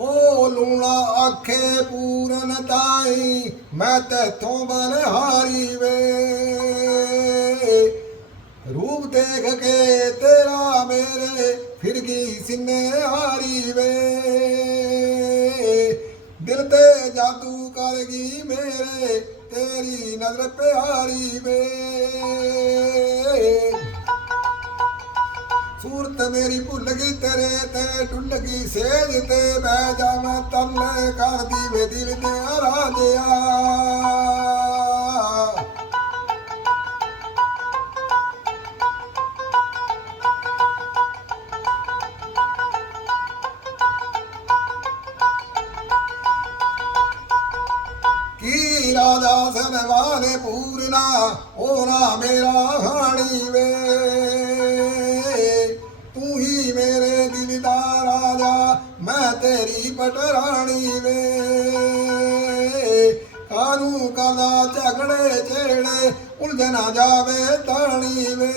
ਆਖੇ ਪੂਰਨ ਤਾਈ, ਮੈਂ ਤੇਥੋਂ ਬਨਹਾਰੀ ਵੇ। ਰੂਪ ਦੇਖ ਕੇ ਤੇਰਾ ਮੇਰੇ, ਫਿਰ ਗਈ ਸਿੰਨੇ ਹਾਰੀ ਵੇ। ਦਿਲ ਤੇ ਜਾਦੂ ਕਰ ਗਈ ਮੇਰੇ, ਤੇਰੀ ਨਜ਼ਰ ਪਿਆਰੀ ਵੇ। ਸੂਰਤ ਮੇਰੀ ਭੁੱਲ ਗਈ ਤੇਰੇ ਤੇ ਟੁੱਲ ਗਈ ਸੇਜ ਤੇ ਬਹਿ ਜਾਵਾਂ ਤਰਲੇ ਕਰਦੀ ਵੇ ਦਿਲ ਤੇ ਰਾਜਿਆ। ਕੀ ਰਾਜਾ ਸਨਵਾਨੇ ਪੂਰਨਾ ਹੋਣਾ ਮੇਰਾ ਰਾਜਾ ਮੈਂ ਤੇਰੀ ਪਟਰਾਣੀ ਵੇ। ਕਾਨੂੰ ਕਲਾ ਝਗੜੇ ਛੇੜੇ ਉਲਝ ਨਾ ਜਾਵੇ ਤਾਣੀ ਵੇ।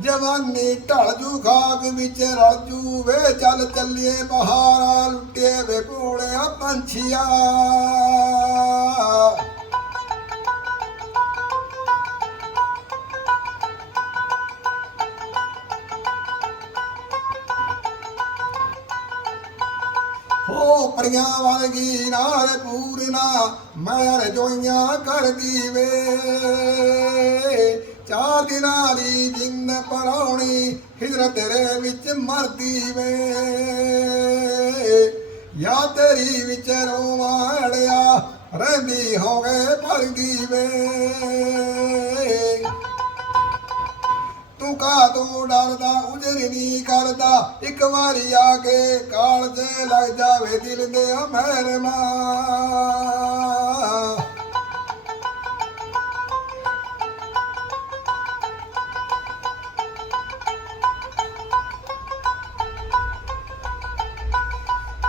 ਜਵਾਨੀ ਢਲ ਜੂ, ਖਾਕ ਵਿੱਚ ਰਾਜੂ ਵੇ। ਚੱਲ ਚੱਲੀਏ ਬਹਾਰਾਂ ਲੁੱਟੇ ਵੇ ਕੋੜਿਆ ਪੰਛੀਆ। ਹੋ ਪਰੀਆਂ ਵਰਗੀ ਨਾਰ ਪੂਰਨਾ ਮੈਂ ਰਜੋਈਆਂ ਕਰਦੀ ਵੇ। ਚਾਰ ਦਿਨਾਂ ਦੀ ਜਿੰਨ ਪਰਾਉਣੀ ਹਿਜਰ ਤੇਰੇ ਵਿੱਚ ਮਰਦੀ ਵੇ। ਯਾ ਤੇਰੀ ਵਿੱਚ ਰੋਵਾੜਿਆ ਰਹਿੰਦੀ ਹੋਵੇ ਭਰਦੀ ਵੇ। ਤੂੰ ਕਾ ਤੂੰ ਡਰਦਾ? ਕਰਦਾ, ਇੱਕ ਵਾਰੀ ਆ ਕੇ ਕਾਲ ਤੇ ਲੱਗ ਜਾਵੇ ਦਿਲ ਦੇ ਮੇਰੇ ਮਾਂ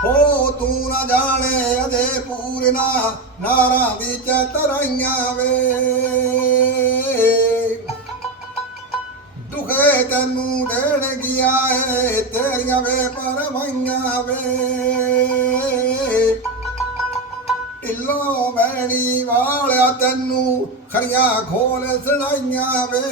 ਹੋ ਤੂੰ ਨਾ ਜਾਣੇ ਅਜੇ ਪੂਰਨਾ, ਨਾਰਾਂ ਦੀ ਚਤਰਾਈਆਂ ਵੇ। ਤੈਨੂੰ ਦੇਣ ਗਿਆ ਏ, ਤੇਰੀਆਂ ਵੇ ਪਰਵਾਈਆਂ ਵੇ। ਢਿੱਲੋਂ ਬੈਣੀ ਵਾਲਿਆ ਤੈਨੂੰ ਖਰੀਆਂ ਖੋਲ ਸੁਣਾਈਆਂ ਵੇ।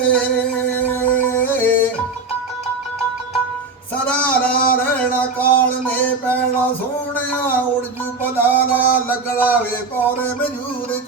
ਸਦਾ ਨਾ ਰਹਿਣਾ ਕਾਲ ਨੇ ਪੈਣਾ ਸੋਹਣਿਆ ਉੜ ਜੂ ਪਤਾ ਲੱਗਣਾ ਵੇ ਪੌਰੇ ਮਜੂਰ